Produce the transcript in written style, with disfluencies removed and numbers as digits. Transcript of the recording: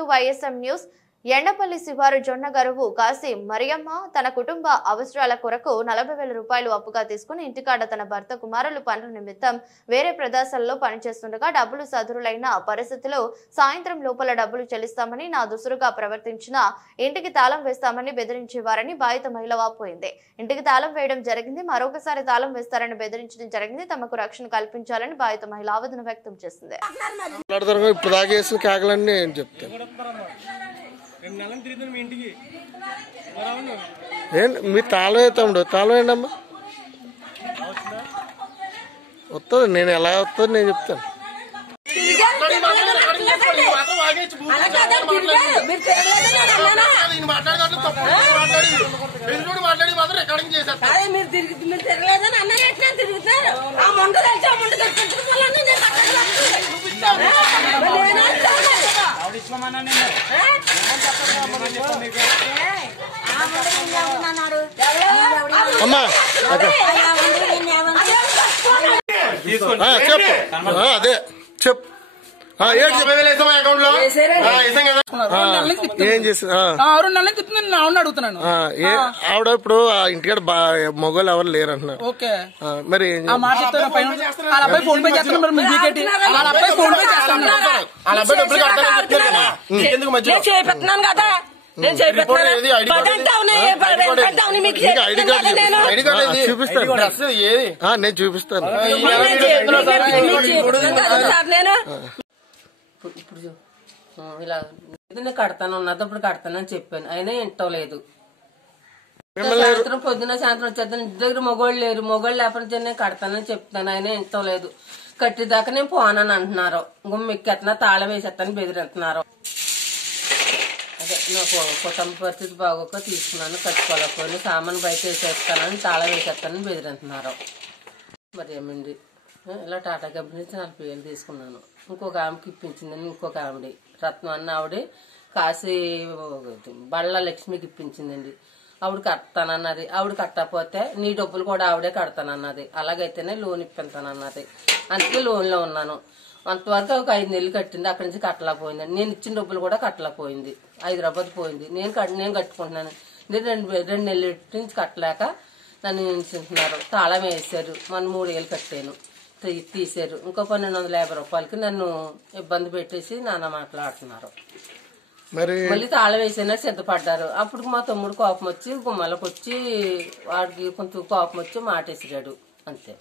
To YSM news. Endapalli శివారు జొన్నగరువు కాశీ మరియమ్మ తన కుటుంబ అవసరాల కొరకు 40,000 రూపాయలు అప్పుగా తీసుకుని ఇంటికాడ తన భర్త కుమారులు పనుల నిమిత్తం వేరే ప్రదేశాల్లో పనిచేస్తుండగా డబ్బులు సదురులైన పరిస్థితిలో సాయంత్రం లోపల డబ్బులు చెల్లిస్తామని, నా దుసురుగా ప్రవర్తించిన ఇంటికి తాళం వేస్తామని బెదిరించేవారని బాధిత మహిళ వాపోయింది. ఇంటికి తాళం వేయడం జరిగింది, మరొకసారి తాళం వేస్తారని బెదిరించడం జరిగింది. తమకు రక్షణ కల్పించాలని బాధిత మహిళ ఆవేదన వ్యక్తం చేసింది. మీరు తాళం అవుతాడు తాళం ఏంటమ్మా వస్తుంది. నేను ఎలా వస్తుంది నేను చెప్తాను. అమ్మా చెప్పు అదే చెప్పు ఏం చేసి ఆవిడ ఇప్పుడు ఇంటికాడ మొగలు ఎవరు లేరు అంటున్నారు. మరి చూపిస్తాను నేను చూపిస్తాను. ఇప్పుడు ఇలా కడతాను ఉన్నప్పుడు కడతానని చెప్పాను, అయినా ఇంటలేదు. సాయంత్రం పొద్దున సాయంత్రం వచ్చేస్తాను, ఇంటి దగ్గర మొగోళ్ళు లేరు, మొగోళ్ళు లేకపోతే నేను కడతానని చెప్తాను, అయినా ఇంటలేదు. కట్టిదాకా నేను పోనని అంటున్నారు. గుమ్మెక్కేస్తున్నా తాళం వేసేస్తాను బెదిరిస్తున్నారు. అదే నాకు కుటుంబ పరిస్థితి బాగోక తీసుకున్నాను, కట్టుకోలేకపోయినా సామాను బయట వేసేస్తానని తాళం వేసేస్తానని బెదిరిస్తున్నారు. మరి ఏమండి ఇలా టాటా కంపెనీ నుంచి 40,000 తీసుకున్నాను. ఇంకొక ఆమెకి ఇప్పించిందని ఇంకొక ఆవిడ రత్నం అన్న ఆవిడ కాశీ బళ్ళ లక్ష్మికి ఇప్పించిందండి. ఆవిడ కడతానన్నది. ఆవిడ కట్టకపోతే నీ డబ్బులు కూడా ఆవిడే కడతానన్నది. అలాగైతేనే లోన్ ఇప్పించానన్నది. అందుకే లోన్లో ఉన్నాను. అంతవరకు ఒక 5 నెలలు కట్టింది. అక్కడి నుంచి కట్టలేకపోయిందండి. నేను ఇచ్చిన డబ్బులు కూడా కట్టలేకపోయింది. హైదరాబాద్ పోయింది. నేను కట్టుకుంటున్నాను. నేను 2 నెలల నుంచి కట్టలేక నన్ను హింసిస్తున్నారు. తాళం వేసారు. మన 3 ఏళ్ళు కట్టాను, తీసారు. ఇంకో 1,250 రూపాయలకి నన్ను ఇబ్బంది పెట్టేసి నాన్న మాట్లాడుతున్నారు. మళ్ళీ తాళం వేసేనా సిద్ధపడ్డారు. అప్పుడు మా తమ్ముడు కోపం వచ్చి గుమ్మలకు వచ్చి వాడికి కొంచెం కోపం వచ్చి మాటేసిరాడు అంతే.